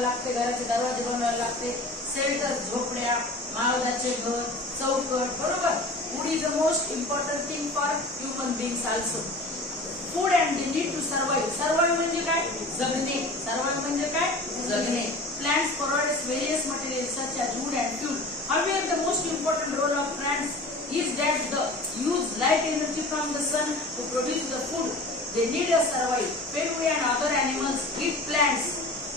बनवायला लागते, घराचे दरवाजे बनवायला लागते, शेल्टर झोपड्या, माळवण्याचे घर, चौकट, बरोबर. Food is the most important thing for human beings also. Food and the need to survive. Survive म्हणजे काय? जगणे. सर्वाइव्ह म्हणजे काय? जगणे. Plants provide various materials such as wood and fuel. However, the most important role of plants is that they use light energy from the sun to produce the food they need to survive. Penguins and other animals eat plants.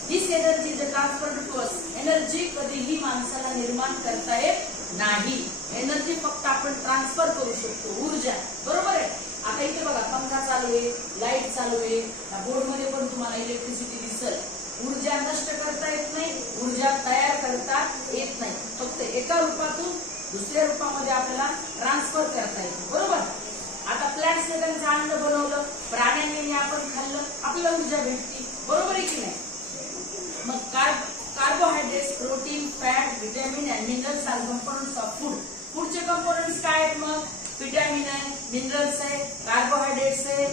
This energy is transferred to us. Energy कधीही माणसाला निर्माण करता येत नाही. Energy फक्त आपण transfer करू शकतो. ऊर्जा, बरोबर आहे. आता इथे बघा, पंखा चालू आहे, लाईट चालू आहे, बोर्ड मध्ये पण तुम्हाला इलेक्ट्रिसिटी दिसेल. ऊर्जा नष्ट करता येत नाही, ऊर्जा तयार करता येत नाही. फक्त एका रूपातून दुसऱ्या रूपामध्ये आपल्याला ट्रान्सफर करता येतो, बरोबर. आता प्लांट्सने त्यांचं अन्न बनवलं, प्राण्यांनी आपण खाल्लं, आपल्याला ऊर्जा भेटते, बरोबर आहे की नाही. मग carbohydrates, protein, fat, vitamin and minerals are components of food. फूडचे कंपोनेंट्स काय आहेत? मग व्हिटॅमिन आहे, मिनरल्स आहे, कार्बोहायड्रेट्स आहे,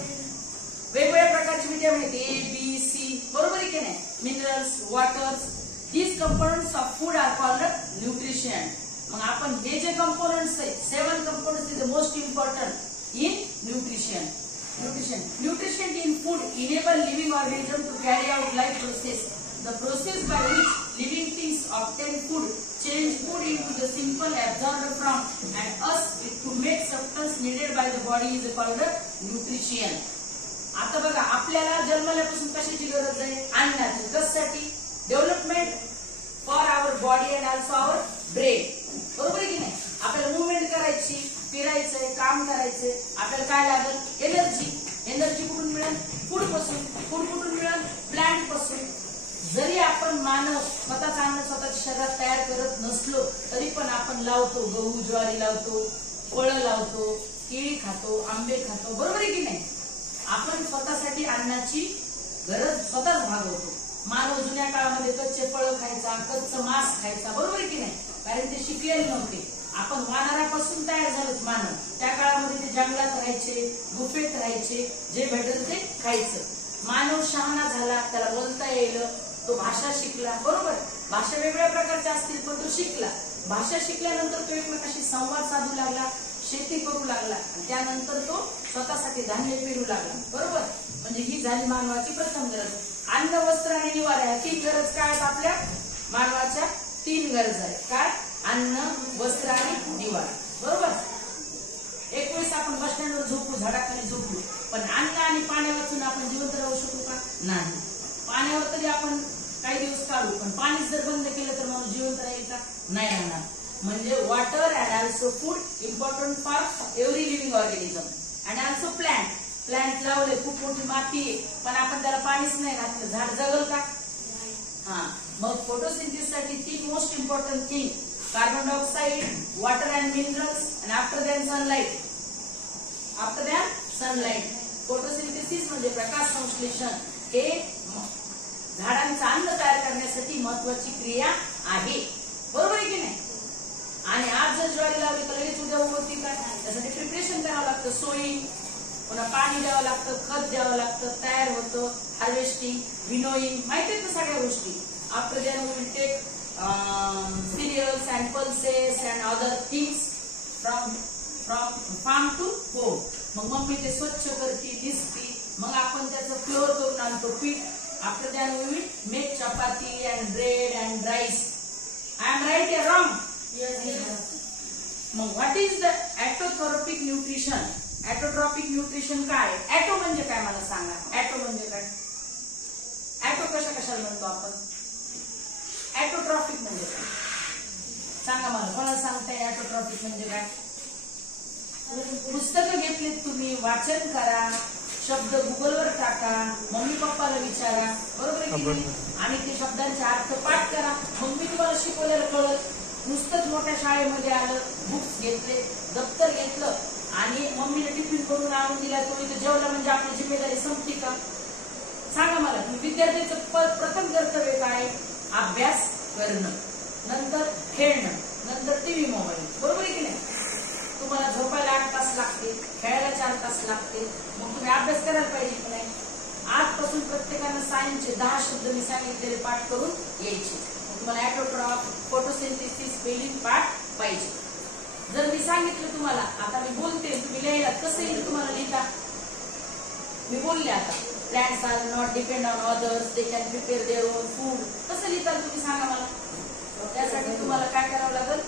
वेगवेगळ्या प्रकारचे व्हिटॅमिन आहेत, ए बी सी, बरोबर आहे की नाही. Minerals, waters, these components of food are called nutrition. मग आपण हे जे कंपोनेंट्स आहेत, 7 components is the most important in nutrition. Nutrition in food enable living organism to carry out life process. The process by which living things obtain food change food into the simple absorbed from and us to make substance needed by the body is called nutrition. आता बघा, आपल्याला जन्मल्यापासून कशाची गरज आहे? अन्नाची. कशासाठी? Development for our body and also our brain, बरोबर आहे की नाही. आपल्याला मुवमेंट करायची, फिरायचंय, काम करायचंय, आपल्याला काय लागेल? एनर्जी. एनर्जी कुठून मिळेल? फूड पासून. फूड कुठून मिळेल? प्लांट पासून. जरी आपण मानव स्वतःचं अन्न स्वतःच्या शरीरात तयार करत नसलो तरी पण आपण लावतो, गहू ज्वारी लावतो, फळं लावतो, केळी खातो, आंबे खातो, बरोबर आहे की नाही. आपण स्वतःसाठी अन्नाची गरज स्वतःच भागवतो. मानव जुन्या काळामध्ये कच्चे फळं खायचा, कच्चं मांस खायचा, बरोबर आहे की नाही. कारण ते शिकलेले नव्हते. आपण वानरापासून तयार झालोत मानव. त्या काळामध्ये ते जंगलात राहायचे, गुफेत राहायचे, जे भेटेल ते खायचं. मानव शहाणा झाला, त्याला बोलता येईल, तो भाषा शिकला, बरोबर. भाषा वेगवेगळ्या प्रकारच्या असतील पण तो शिकला. भाषा शिकल्यानंतर तो एकमेकाशी संवाद साधू लागला, शेती करू लागला, त्यानंतर तो स्वतःसाठी धान्य पेरू लागला, बरोबर. म्हणजे ही झाली मानवाची प्रथम गरज. अन्न, वस्त्र आणि निवारा या 3 गरज काय आहेत आपल्या मानवाच्या? 3 गरज आहेत. काय? अन्न, वस्त्र आणि निवारा, बरोबर. एक वेळेस आपण बस स्टँडवर झोपू, झाडाखाली झोपू, पण अन्न आणि पाणी वाचून आपण जिवंत राहू शकू का? नाही. पाण्यावर तरी आपण काही दिवस काढू, पण पाणी जर बंद केलं तर माणूस जिवंत राहील का? नाही राहणार. म्हणजे water and also food important for every living organism and also plant. Plant लावले, खूप मोठी माती आहे, पण आपण त्याला पाणीच नाही घातलं, झाड जगल का? हा. मग फोटोसिंथेसिससाठी 3 most important thing: carbon dioxide, water and minerals and after than sunlight. After than sunlight. Photosynthesis म्हणजे प्रकाश संश्लेषण. हे झाडांचं अन्न तयार करण्यासाठी महत्वाची क्रिया आहे, बरोबर आहे की नाही. आणि आज जर ज्वारी लावली तर लगेच उद्या होती का? त्यासाठी प्रिपरेशन करावं लागतं, सोईंग, पुन्हा पाणी द्यावं लागतं, खत द्यावं लागतं, तयार होतं, हार्वेस्टिंग, विनोईंग, माहिती आहेत सगळ्या गोष्टी. After that we will take cereals and pulses and other things from farm to home. मग मम्मी ते स्वच्छ करते, दिसती, मग आपण त्याचं फ्लोअर करून आणतो, पीठ. After that we will make chapati and bread and rice. I am right या रॉंग? मग what is the autotrophic nutrition? Autotrophic nutrition काय? ॲटो म्हणजे काय मला सांगा. ॲटो म्हणजे काय? ॲटो कशाला म्हणतो आपण? ॲटोट्रॉपिक म्हणजे काय सांगा मला. कोणाला सांगताय ॲटोट्रॉपिक म्हणजे काय? पुस्तकं घेतलीत तुम्ही, वाचन करा, शब्द गुगलवर टाका, मम्मी पप्पाला विचारा, बरोबर आहे की नाही. आणि ते शब्दांचे अर्थ पाठ करा, मग मी तुम्हाला शिकवलेलं कळत. नुसतंच मोठ्या शाळेमध्ये आलं, बुक्स घेतले, दप्तर घेतलं आणि मम्मीने टिफिन करून आणून दिला, तो इथे जेवला म्हणजे आपली जिम्मेदारी संपली का? सांगा मला. विद्यार्थ्याचं प्रथम कर्तव्य काय? अभ्यास करणं, नंतर खेळणं, नंतर टीव्ही, मोबाईल, बरोबर आहे की नाही. तुम्हाला झोपायला 8 तास लागते, खेळायला 4 तास लागते, मग तुम्ही अभ्यास करायला पाहिजे की नाही. आजपासून प्रत्येक प्रत्येकानं सायन्सचे 10 शब्द मी सांगितलेले पाठ करून यायचे. तुम्हाला ऑटोट्रॉफ, फोटोसिंथेसिस, स्पेलिंग पाठ पाहिजे. जर मी सांगितलं तुम्हाला, आता मी बोलते, तुम्ही लिहायला कसं येईल तुम्हाला लिहिता? मी बोलले आता, plants are not depend on others, they can prepare their own food. कसं लिहिता तुम्ही सांगा मला? त्यासाठी तुम्हाला काय करावं लागेल?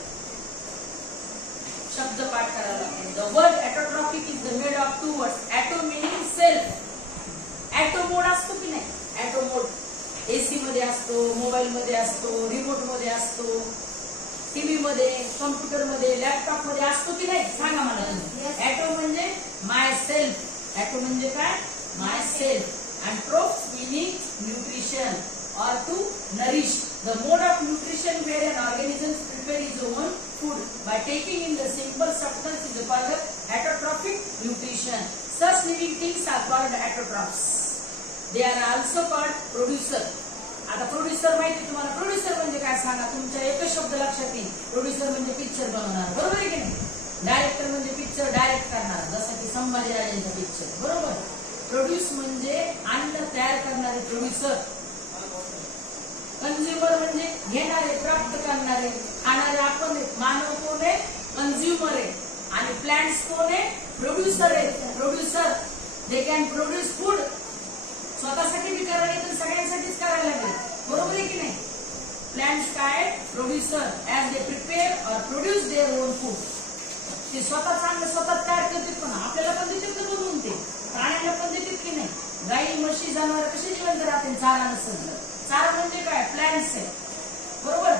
शब्द पाठ करावा लागेल. The word autotrophic is the made of 2 words. Auto meaning self. Auto mode असतो की नाही? ऑटो मोड एसी मध्ये असतो, मोबाईल मध्ये असतो, रिमोट मध्ये असतो, टीव्ही मध्ये, कॉम्प्युटर मध्ये, लॅपटॉप मध्ये असतो की नाही? सांगा मला तुम्ही. ऑटो म्हणजे माय सेल्फ. ऑटो म्हणजे काय? Myself. And trophs meaning nutrition or to nourish. The mode of nutrition where an organism prepare its own food by taking in the simple substance is called autotrophic nutrition. Such living things are called autotrophs. They are also called producer. आता producer माहिती तुम्हाला? Producer म्हणजे काय सांगा? तुमच्या एकच शब्द लक्षात येईल. प्रोड्युसर म्हणजे पिक्चर बनवणार, बरोबर आहे की नाही? डायरेक्टर म्हणजे पिक्चर डायरेक्ट करणार, जसं की संभाजीराजेंचा पिक्चर, बरोबर? प्रोड्यूस म्हणजे अन्न तयार करणारे प्रोड्युसर. कंझ्युमर म्हणजे घेणारे, प्राप्त करणारे, खाणारे आपण. मानव कोण आहे? कंझ्युमर आहे. आणि प्लांट्स कोण आहे? प्रोड्युसर आहे. Producer they can produce food. स्वतःसाठी बी करायला तर सगळ्यांसाठीच करायला लागेल, बरोबर आहे की नाही? प्लांट्स काय? प्रोड्युसर. ऍज दे प्रिपेअर और प्रोड्यूस देअर ओन फूड. ते स्वतः चांगलं स्वतः तयार करतात, पण आपल्याला पण देतात बनवून. ते प्राण्यांना पण देतात की नाही? गाई, म्हशी, जनावर कसे जिवंत राहते चारा नसेल तर? चारा म्हणजे काय? प्लांट्स आहे, बरोबर?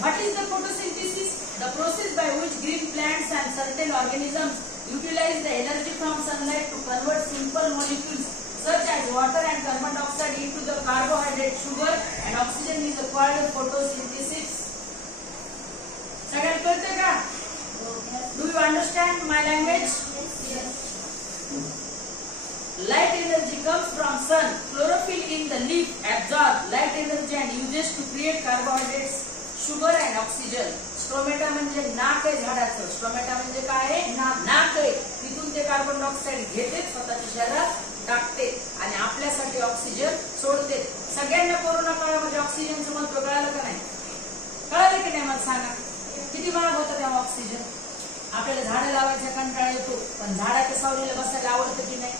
What is the photosynthesis? The process by which green plants and certain organisms utilize the energy from sunlight to convert simple molecules such as water and carbon dioxide into the carbohydrate, sugar and oxygen is called photosynthesis. सगळ्यांना कळते का? Do you understand my language? Yes. Light energy comes from sun. Chlorophyll in the leaf absorbs light energy and uses to create carbohydrates, sugar and oxygen. Stomata म्हणजे नाक आहे झाडाचं. Stomata म्हणजे काय आहे? नाक आहे. तिथून ते कार्बन डायऑक्साईड घेते, स्वतःच्या शरीरात टाकते आणि आपल्यासाठी ऑक्सिजन सोडते. सगळ्यांना कोरोना काळामध्ये ऑक्सिजनचं महत्व कळालं का नाही? कळालं की नाही मला सांगा? किती महाग होतं तेव्हा ऑक्सिजन? आपल्याला झाडं लावायचा कंटाळा येतो, पण झाडाच्या सावलीला बसायला आवडतं की नाही?